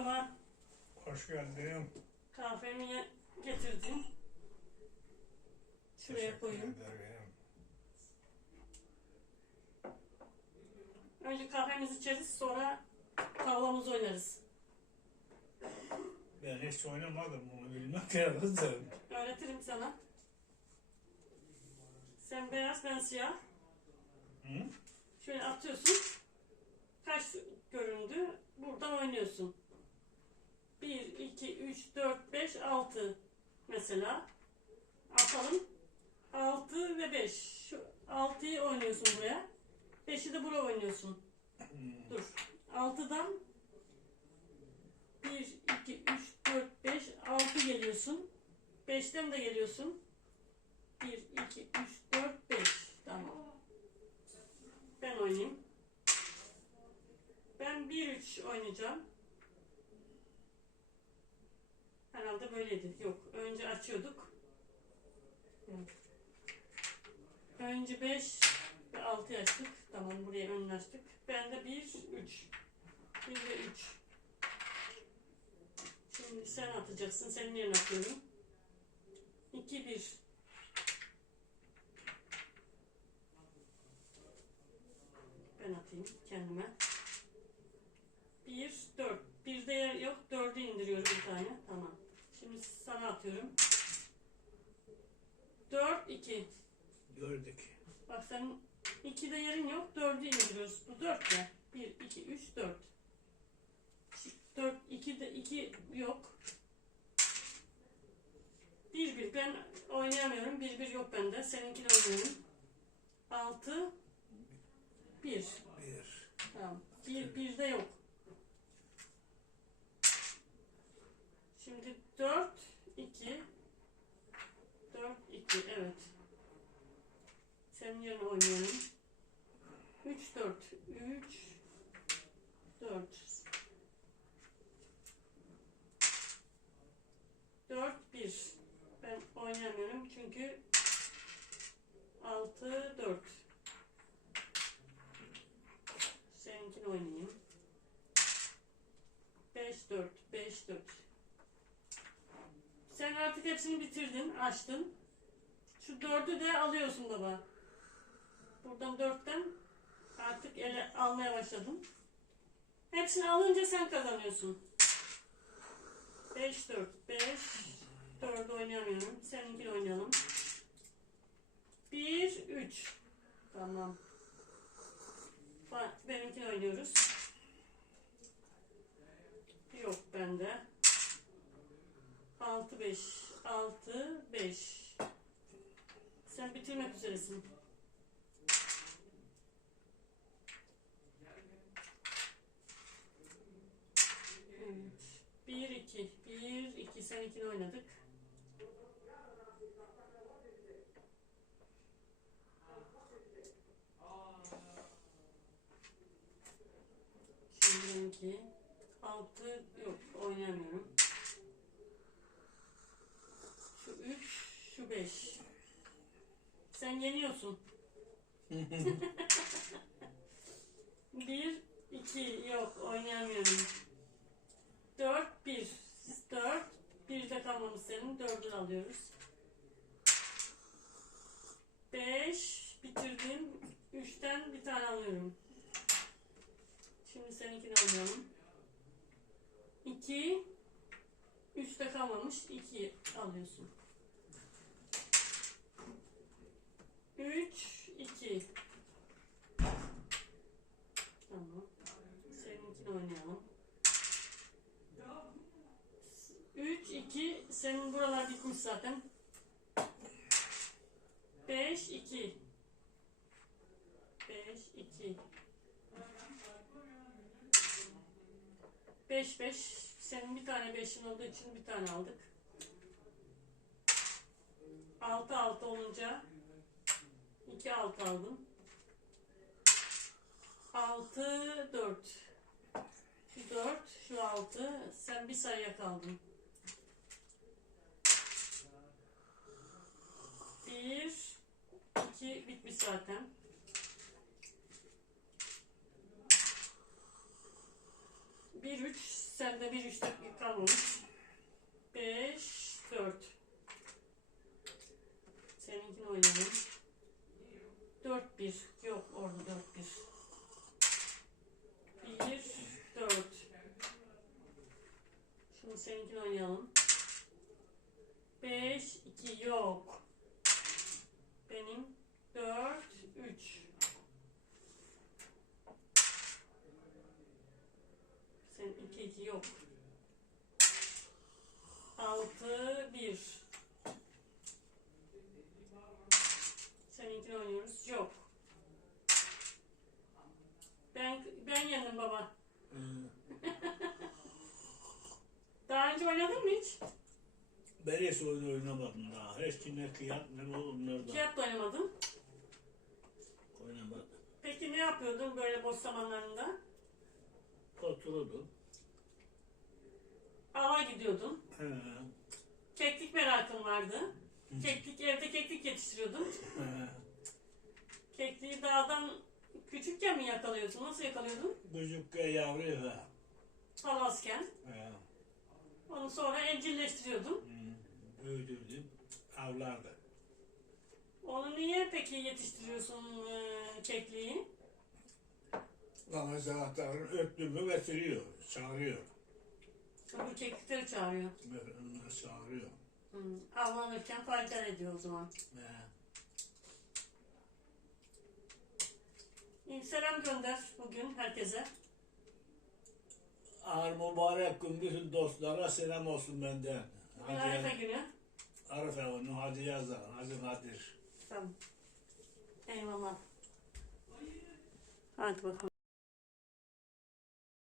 Merhaba. Hoş geldin. Kahvemi getirdim. Şuraya Teşekkür koyayım. ederim. Önce kahvemizi içeriz sonra tavlamızı oynarız. Ben hiç oynamadım bunu bilmek lazım. Öğretirim sana. Sen beyaz ben siyah. Hı? Şöyle atıyorsun. Kaç göründü? Buradan oynuyorsun. 1, 2, 3, 4, 5, 6 mesela. Atalım. 6 ve 5. Şu 6'yı oynuyorsun buraya. 5'i de buraya oynuyorsun. Hmm. Dur. 6'dan 1, 2, 3, 4, 5, 6 geliyorsun. 5'ten de geliyorsun. 1, 2, 3, 4, 5. Tamam. Ben oynayayım. Ben 1-3 oynayacağım. Herhalde böyleydi. Yok. Önce açıyorduk. Evet. Önce 5 ve 6 açtık. Tamam buraya önünü açtık. Ben de 1, 3. 1 ve 3. Şimdi sen atacaksın. Senin yerine atıyorum. 2, 1. Ben atayım kendime. 1, 4. Bir de yer yok. 4'ü indiriyorum bir tane. Tamam. Şimdi sana atıyorum. 4, 2. Gördük. Bak senin 2'de yerin yok. 4'ü indiriyoruz. Bu 4 ya. 1, 2, 3, 4. 4, 2'de 2 yok. 1, 1. Ben oynayamıyorum. 1, 1 yok bende. Seninkini oynuyorum. 6, 1. Bir. Tamam. 1, 1 de yok. Şimdi 4, 2, 4, 2. Evet. Senin yerine oynuyorum. 3, 4, 3, 4. 4, 1. Ben oynamıyorum çünkü 6, 4. Seninkini oynayayım. 5, 4, 5, 4. Sen artık hepsini bitirdin, açtın. Şu dördü de alıyorsun baba. Buradan dörtten artık ele almaya başladım. Hepsini alınca sen kazanıyorsun. 5, 4, 5, 4 oynayamıyorum. Seninkini oynayalım. 1, 3. Tamam. Benimkini oynuyoruz. Yok bende. 6, 5, 6, 5. Sen bitirmek üzeresin. 1, 2, 1, 2. Sen ikini oynadık. Şimdi benimki 6 yok oynayamıyorum. Şu 3, şu 5. Sen yeniyorsun. 1, 2 yok oynayamıyorum. 4, 1. 4, 1 de kalmamış senin. 4'ü alıyoruz. 5 bitirdim. 3'ten bir tane alıyorum. Şimdi seninkini oynayalım. 2 3'te kalmamış. 2 alıyorsun. 3 2 Tamam. Seninkini oynayalım. 3 2 senin buralar bitmiş zaten. 5 2 5 2 5 5 senin bir tane 5'in olduğu için bir tane aldık. 6 6 olunca 2 6 aldım. 6 4 Şu 4 şu 6 sen bir sayıya kaldın. 1 2 bitmiş zaten. 1 3 Sende bir üç kalmamış. Beş, dört. Seninkini oynayalım. Dört bir. Yok orada dört bir. Bir, dört. Şimdi seninkini oynayalım. Beş, iki yok. Benim dört, üç. Senin iki, iki yok. Altı, bir. Seninkini oynuyoruz. Yok. Ben ben yendim baba. Hı. Daha önce oynadın mı hiç? Ben hiç oyun oynamadım daha. Hiç ne kıyat ne onlardan Kağıt da oynamadın. oynamadım. Peki ne yapıyordun böyle boş zamanlarında? Otururdum. Ava gidiyordun. He. Keklik merakın vardı. Keklik evde keklik yetiştiriyordun. He. Kekliği dağdan küçükken mi yakalıyordun? Nasıl yakalıyordun? Küçükken yavru ve Palasken. he. Onu sonra evcilleştiriyordun. Hı. Büyüdürdüm. Avlardı. Onu niye peki yetiştiriyorsun e, kekliği? Ama zaten öptüğümü getiriyor. Çağırıyor. Bu keklikleri çağırıyor. Onları çağırıyor. Hı. Avlanırken fayda ediyor o zaman. He. Selam gönder bugün herkese. Ağır mübarek gün bütün dostlara selam olsun benden. Bugün Hadi Arife günü. Arife onu hadi yazar. Hadi Kadir. Tamam. Eyvallah. Hadi bakalım.